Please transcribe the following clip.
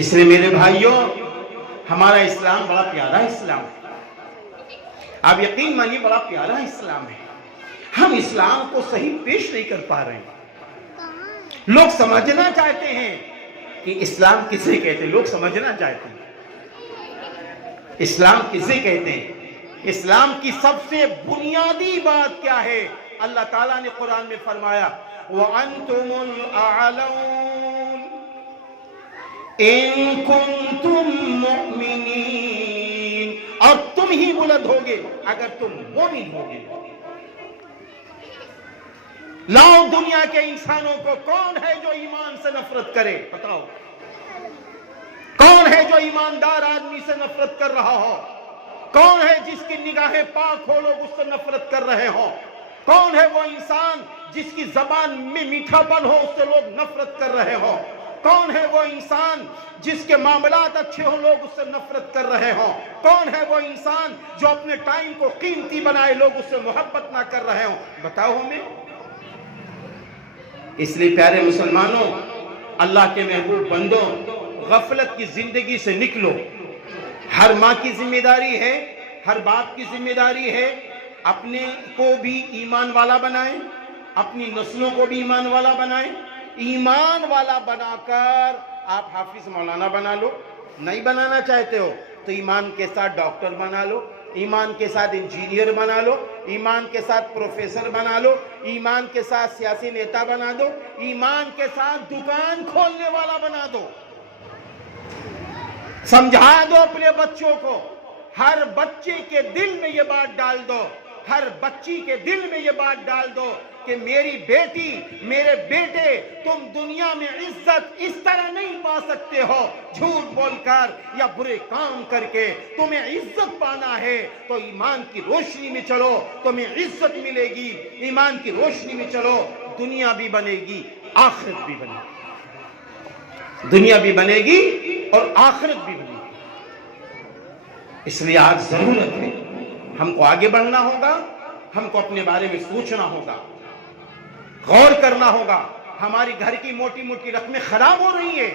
اس لیے میرے بھائیوں، ہمارا اسلام بڑا پیارا اسلام ہے۔ آپ یقین مانیے بڑا پیارا اسلام ہے۔ ہم اسلام کو صحیح پیش نہیں کر پا رہے ہیں۔ لوگ سمجھنا چاہتے ہیں کہ اسلام کسے کہتے ہیں، لوگ سمجھنا چاہتے ہیں اسلام کسے کہتے ہیں۔ اسلام کی سب سے بنیادی بات کیا ہے؟ اللہ تعالیٰ نے قرآن میں فرمایا وَأَنْتُمُ الْأَعْلَوْنَ إِن كُنتُم مُؤْمِنِينَ، اور تم ہی بلند ہوگے اگر تم مومن ہوگے۔ لاؤ دنیا کے انسانوں کو، کون ہے جو ایمان سے نفرت کرے؟ بتاؤ کون ہے جو ایماندار آدمی سے نفرت کر رہا ہو؟ کون ہے جس کی نگاہیں پاک ہو لوگ اس سے نفرت کر رہے ہو؟ کون ہے وہ انسان جس کی زبان میں میٹھا پن ہو اس سے لوگ نفرت کر رہے ہو؟ کون ہے وہ انسان جس کے معاملات اچھے ہوں لوگ اس سے نفرت کر رہے ہوں؟ کون ہے وہ انسان جو اپنے ٹائم کو قیمتی بنائے لوگ اس سے محبت نہ کر رہے ہوں؟ بتاؤ ہمیں۔ اس لیے پیارے مسلمانوں، اللہ کے محبوب بندوں، غفلت کی زندگی سے نکلو۔ ہر ماں کی ذمہ داری ہے، ہر باپ کی ذمہ داری ہے، اپنے کو بھی ایمان والا بنائیں، اپنی نسلوں کو بھی ایمان والا بنائیں۔ ایمان والا بنا کر آپ حافظ مولانا بنا لو، نہیں بنانا چاہتے ہو تو ایمان کے ساتھ ڈاکٹر بنا لو، ایمان کے ساتھ انجینئر بنا لو، ایمان کے ساتھ پروفیسر بنا لو، ایمان کے ساتھ سیاسی نیتا بنا دو، ایمان کے ساتھ دکان کھولنے والا بنا دو۔ سمجھا دو اپنے بچوں کو، ہر بچے کے دل میں یہ بات ڈال دو، ہر بچی کے دل میں یہ بات ڈال دو کہ میری بیٹی، میرے بیٹے، تم دنیا میں عزت اس طرح نہیں پا سکتے ہو جھوٹ بول کر یا برے کام کر کے۔ تمہیں عزت پانا ہے تو ایمان کی روشنی میں چلو، تمہیں عزت ملے گی۔ ایمان کی روشنی میں چلو، دنیا بھی بنے گی، آخرت بھی بنے گی، دنیا بھی بنے گی اور آخرت بھی بنے گی۔ اس لیے آج ضرورت ہے، ہم کو آگے بڑھنا ہوگا، ہم کو اپنے بارے میں سوچنا ہوگا، غور کرنا ہوگا۔ ہماری گھر کی موٹی موٹی رقمیں خراب ہو رہی ہیں،